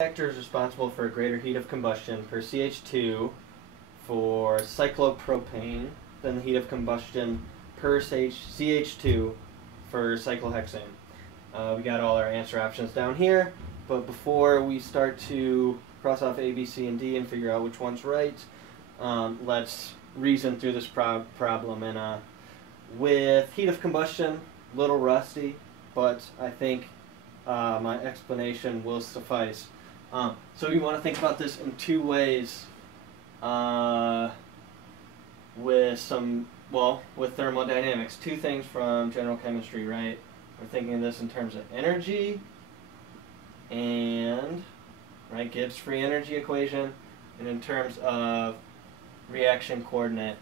Factor is responsible for a greater heat of combustion per CH2 for cyclopropane than the heat of combustion per CH2 for cyclohexane. We got all our answer options down here, but before we start to cross off A, B, C, and D and figure out which one's right, let's reason through this problem. And with heat of combustion, a little rusty, but I think my explanation will suffice. So you want to think about this in two ways with thermodynamics. Two things from general chemistry, right? We're thinking of this in terms of energy and, right, Gibbs free energy equation, and in terms of reaction coordinate.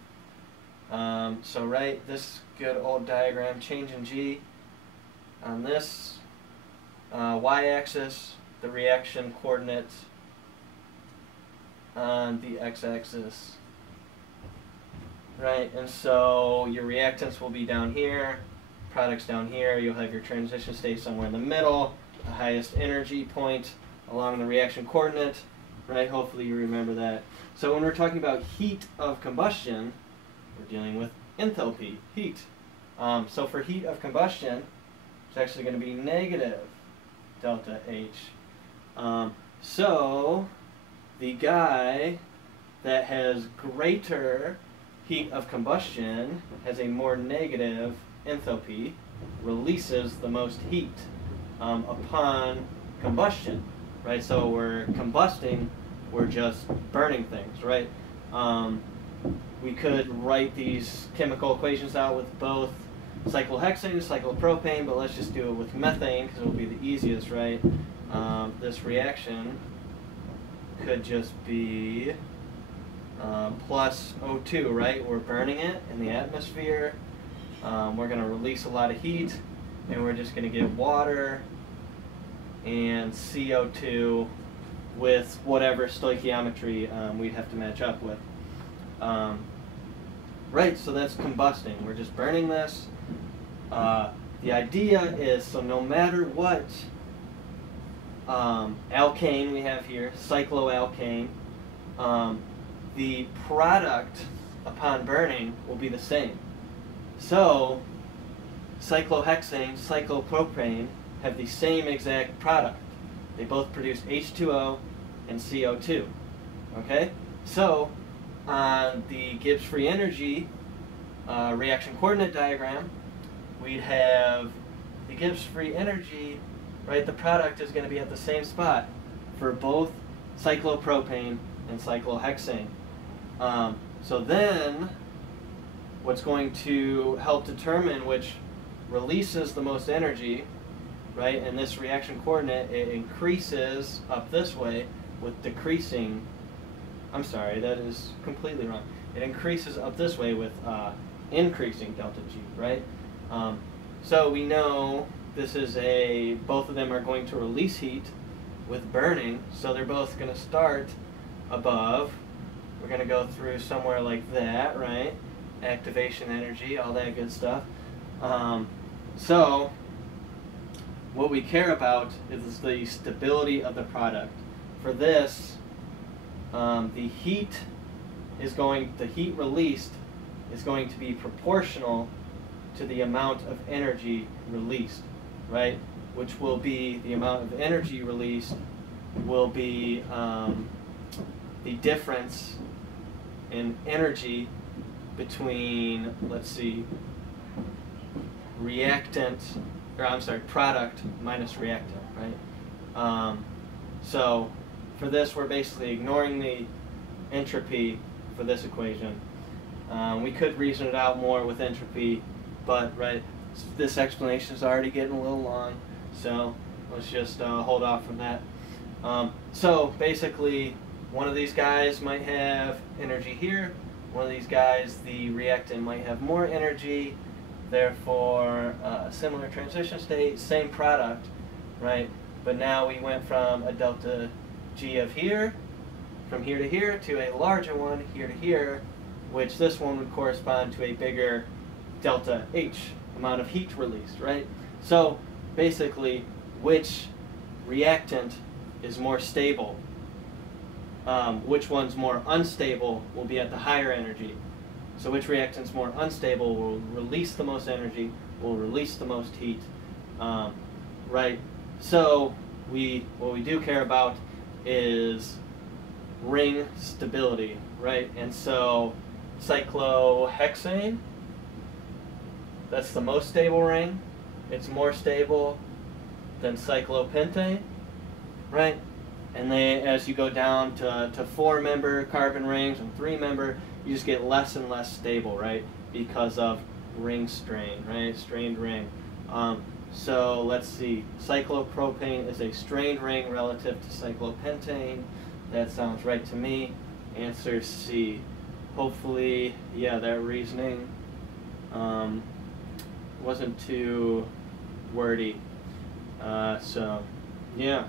So, right, this good old diagram, change in G on this y-axis, the reaction coordinates on the x-axis, right? And so your reactants will be down here, products down here. You'll have your transition state somewhere in the middle, the highest energy point along the reaction coordinate, right? Hopefully you remember that. So when we're talking about heat of combustion, we're dealing with enthalpy, heat. So for heat of combustion, it's actually going to be negative delta H. So the guy that has greater heat of combustion has a more negative enthalpy, releases the most heat upon combustion, right? So we're combusting, we're just burning things, right? We could write these chemical equations out with both cyclohexane, cyclopropane, but let's just do it with methane because it will be the easiest, right? This reaction could just be plus O2, right? We're burning it in the atmosphere. We're going to release a lot of heat, and we're just going to get water and CO2 with whatever stoichiometry we'd have to match up with. Right, so that's combusting. We're just burning this. The idea is, so no matter what alkane we have here, cycloalkane, the product upon burning will be the same. So cyclohexane, cyclopropane have the same exact product. They both produce H2O and CO2. Okay? So on the Gibbs free energy reaction coordinate diagram, we'd have the Gibbs free energy, right? The product is going to be at the same spot for both cyclopropane and cyclohexane. So then what's going to help determine which releases the most energy, right? And this reaction coordinate, it increases up this way with decreasing, I'm sorry, that is completely wrong. It increases up this way with increasing delta G, right? So we know this is both of them are going to release heat with burning, so they're both going to start above. We're going to go through somewhere like that, right? Activation energy, all that good stuff. So what we care about is the stability of the product. For this, the heat released is going to be proportional to the amount of energy released, right? Which will be the amount of energy released will be the difference in energy between, let's see, product minus reactant, right? So for this, we're basically ignoring the entropy for this equation. We could reason it out more with entropy, but right, this explanation is already getting a little long, so let's just hold off from that. So basically, one of these guys might have energy here. One of these guys, the reactant, might have more energy. Therefore, similar transition state, same product, right? But now we went from a delta G of here, from here to here, to a larger one here to here, which this one would correspond to a bigger delta H, amount of heat released, right? So basically, which reactant is more stable. Which one's more unstable will be at the higher energy. So which reactant's more unstable will release the most energy, will release the most heat, right? So what we do care about is ring stability, right? And so cyclohexane, that's the most stable ring. It's more stable than cyclopentane, right? And as you go down to 4-member carbon rings and 3-member, you just get less and less stable, right? Because of ring strain, right? Strained ring. So let's see. Cyclopropane is a strained ring relative to cyclopentane. That sounds right to me. Answer C. Hopefully, yeah, that reasoning wasn't too wordy. So, yeah.